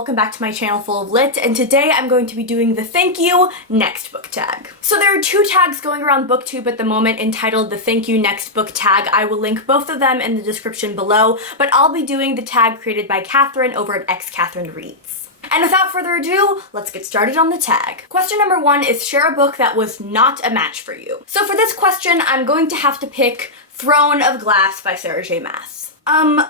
welcome back to my channel Full of Lit, and today I'm going to be doing the thank you next book tag. So there are two tags going around booktube at the moment entitled the thank you next book tag. I will link both of them in the description below, but I'll be doing the tag created by Catherine over at xCatherineReads. And without further ado, let's get started on the tag. Question number 1 is share a book that was not a match for you. So for this question, I'm going to have to pick Throne of Glass by Sarah J. Maas.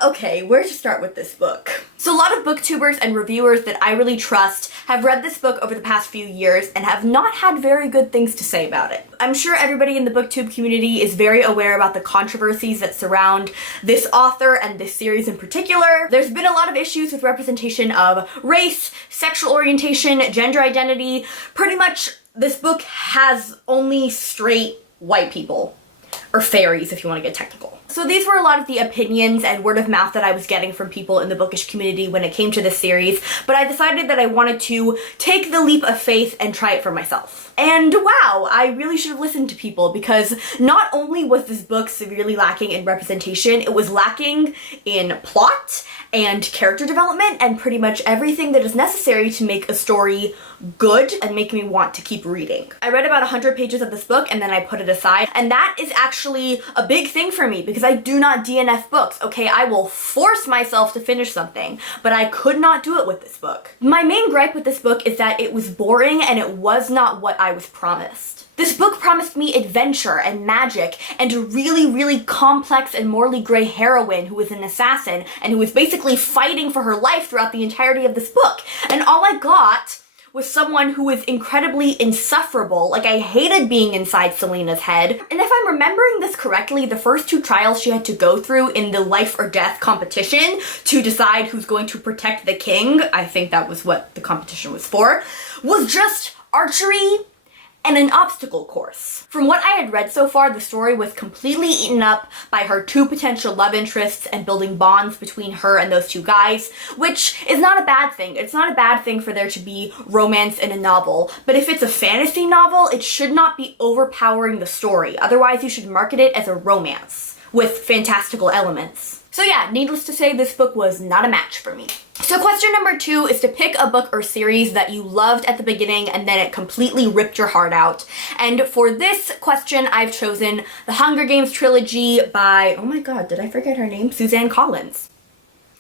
Okay, where to start with this book? So a lot of booktubers and reviewers that I really trust have read this book over the past few years and have not had very good things to say about it. I'm sure everybody in the booktube community is very aware about the controversies that surround this author and this series in particular. There's been a lot of issues with representation of race, sexual orientation, gender identity. Pretty much this book has only straight white people, or fairies if you want to get technical. So these were a lot of the opinions and word of mouth that I was getting from people in the bookish community when it came to this series, but I decided that I wanted to take the leap of faith and try it for myself. And wow, I really should have listened to people, because not only was this book severely lacking in representation, it was lacking in plot and character development and pretty much everything that is necessary to make a story good and make me want to keep reading. I read about 100 pages of this book and then I put it aside, and that is actually a big thing for me because I do not DNF books, okay? I will force myself to finish something, but I could not do it with this book. My main gripe with this book is that it was boring and it was not what I was promised. This book promised me adventure and magic and a really, really complex and morally gray heroine who was an assassin and who was basically fighting for her life throughout the entirety of this book. And all I got was someone who was incredibly insufferable. Like, I hated being inside Selena's head. And if I'm remembering this correctly, the first 2 trials she had to go through in the life or death competition to decide who's going to protect the king, I think that was what the competition was for, was just archery and an obstacle course. From what I had read so far, the story was completely eaten up by her 2 potential love interests and building bonds between her and those 2 guys, which is not a bad thing. It's not a bad thing for there to be romance in a novel, but if it's a fantasy novel, it should not be overpowering the story. Otherwise, you should market it as a romance with fantastical elements. So yeah, needless to say, this book was not a match for me. So question number 2 is to pick a book or series that you loved at the beginning and then it completely ripped your heart out. And for this question, I've chosen The Hunger Games trilogy by, oh my god, did I forget her name? Suzanne Collins.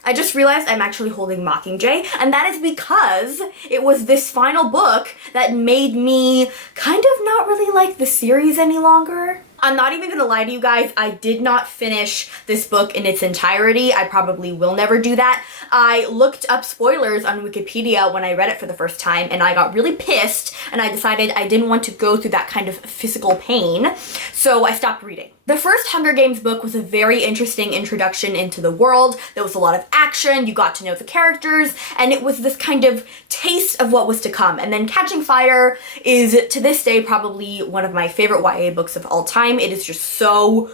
I just realized I'm actually holding Mockingjay, and that is because it was this final book that made me kind of not really like the series any longer. I'm not even gonna lie to you guys, I did not finish this book in its entirety. I probably will never do that. I looked up spoilers on Wikipedia when I read it for the first time, and I got really pissed, and I decided I didn't want to go through that kind of physical pain, so I stopped reading. The first Hunger Games book was a very interesting introduction into the world. There was a lot of action, you got to know the characters, and it was this kind of taste of what was to come. And then Catching Fire is, to this day, probably one of my favorite YA books of all time. It is just so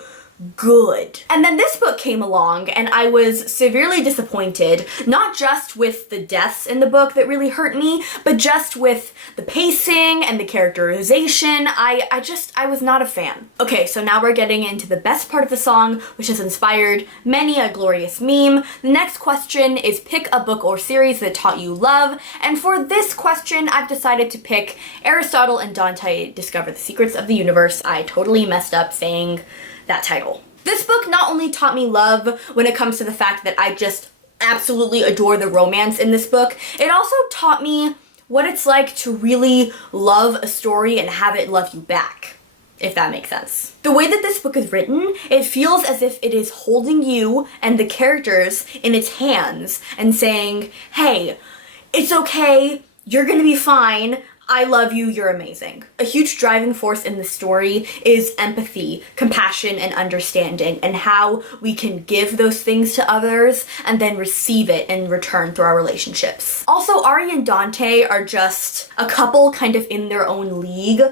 good. And then this book came along and I was severely disappointed, not just with the deaths in the book that really hurt me, but just with the pacing and the characterization. I was not a fan. Okay, so now we're getting into the best part of the song, which has inspired many a glorious meme. The next question is pick a book or series that taught you love, and for this question, I've decided to pick Aristotle and Dante Discover the Secrets of the Universe. I totally messed up saying that title. This book not only taught me love when it comes to the fact that I just absolutely adore the romance in this book, it also taught me what it's like to really love a story and have it love you back, if that makes sense. The way that this book is written, it feels as if it is holding you and the characters in its hands and saying, hey, it's okay, you're gonna be fine, I love you, you're amazing. A huge driving force in the story is empathy, compassion, and understanding, and how we can give those things to others and then receive it in return through our relationships. Also, Ari and Dante are just a couple kind of in their own league.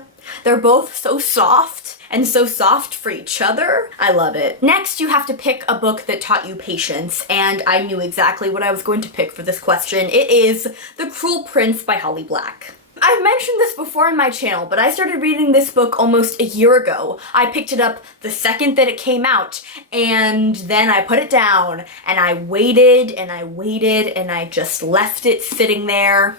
They're both so soft and so soft for each other. I love it. Next, you have to pick a book that taught you patience, and I knew exactly what I was going to pick for this question. It is The Cruel Prince by Holly Black. I've mentioned this before in my channel, but I started reading this book almost a year ago. I picked it up the second that it came out, and then I put it down, and I waited, and I waited, and I just left it sitting there,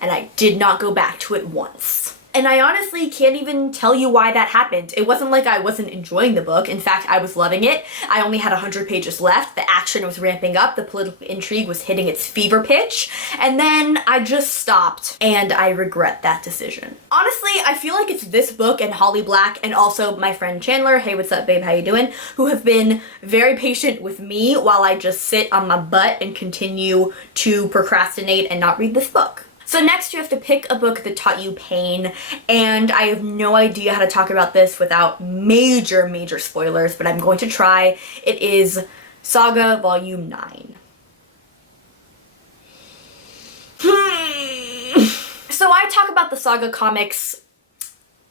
and I did not go back to it once. And I honestly can't even tell you why that happened. It wasn't like I wasn't enjoying the book. In fact, I was loving it. I only had 100 pages left. The action was ramping up. The political intrigue was hitting its fever pitch. And then I just stopped, and I regret that decision. Honestly, I feel like it's this book and Holly Black and also my friend Chandler, hey, what's up, babe, how you doing, who have been very patient with me while I just sit on my butt and continue to procrastinate and not read this book. So next you have to pick a book that taught you pain, and I have no idea how to talk about this without major spoilers, but I'm going to try. It is Saga Volume 9. So I talk about the Saga comics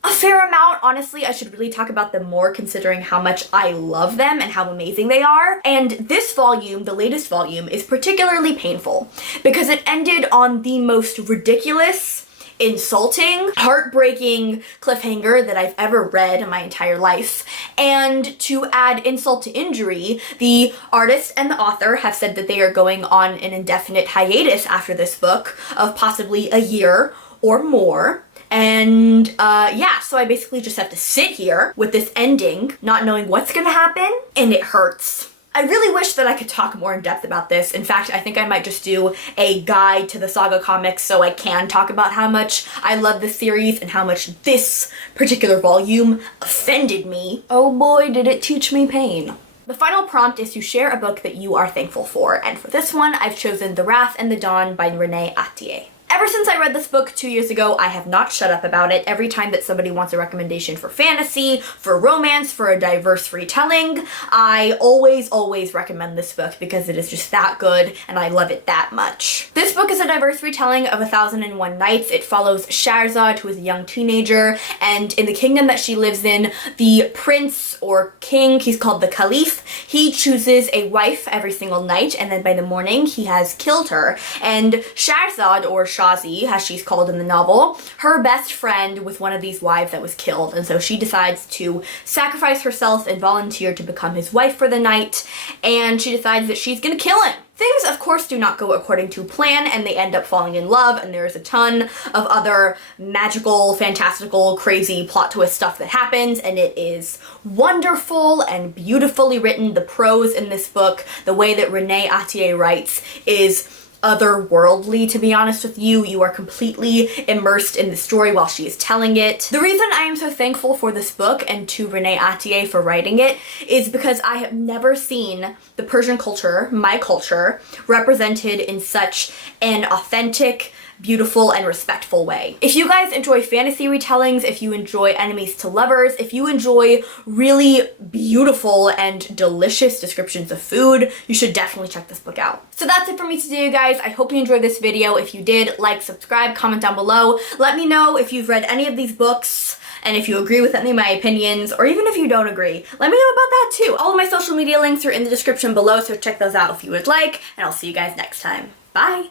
a fair amount. Honestly, I should really talk about them more considering how much I love them and how amazing they are. And this volume, the latest volume, is particularly painful because it ended on the most ridiculous, insulting, heartbreaking cliffhanger that I've ever read in my entire life. And to add insult to injury, the artist and the author have said that they are going on an indefinite hiatus after this book of possibly a year or more. And yeah, so I basically just have to sit here with this ending, not knowing what's gonna happen, and it hurts. I really wish that I could talk more in depth about this. In fact, I think I might just do a guide to the Saga comics so I can talk about how much I love this series and how much this particular volume offended me. Oh boy, did it teach me pain. The final prompt is to share a book that you are thankful for, and for this one, I've chosen The Wrath and the Dawn by Renee Ahdieh. Ever since I read this book 2 years ago, I have not shut up about it. Every time that somebody wants a recommendation for fantasy, for romance, for a diverse retelling, I always recommend this book because it is just that good and I love it that much. This book is a diverse retelling of 1001 Nights. It follows Shahrazad, who is a young teenager, and in the kingdom that she lives in, the prince or king, he's called the Caliph, he chooses a wife every single night, and then by the morning he has killed her. And Shahrazad, or Shazi, as she's called in the novel, her best friend was one of these wives that was killed, and so she decides to sacrifice herself and volunteer to become his wife for the night, and she decides that she's gonna kill him. Things, of course, do not go according to plan, and they end up falling in love, and there's a ton of other magical, fantastical, crazy plot twist stuff that happens, and it is wonderful and beautifully written. The prose in this book, the way that Renee Ahdieh writes, is otherworldly, to be honest with you. You are completely immersed in the story while she is telling it. The reason I am so thankful for this book and to Renee Ahdieh for writing it is because I have never seen the Persian culture, my culture, represented in such an authentic, beautiful, and respectful way. If you guys enjoy fantasy retellings, if you enjoy enemies to lovers, if you enjoy really beautiful and delicious descriptions of food, you should definitely check this book out. So that's it for me today, guys. I hope you enjoyed this video. If you did, like, subscribe, comment down below. Let me know if you've read any of these books and if you agree with any of my opinions, or even if you don't agree, let me know about that too. All of my social media links are in the description below, so check those out if you would like, and I'll see you guys next time. Bye!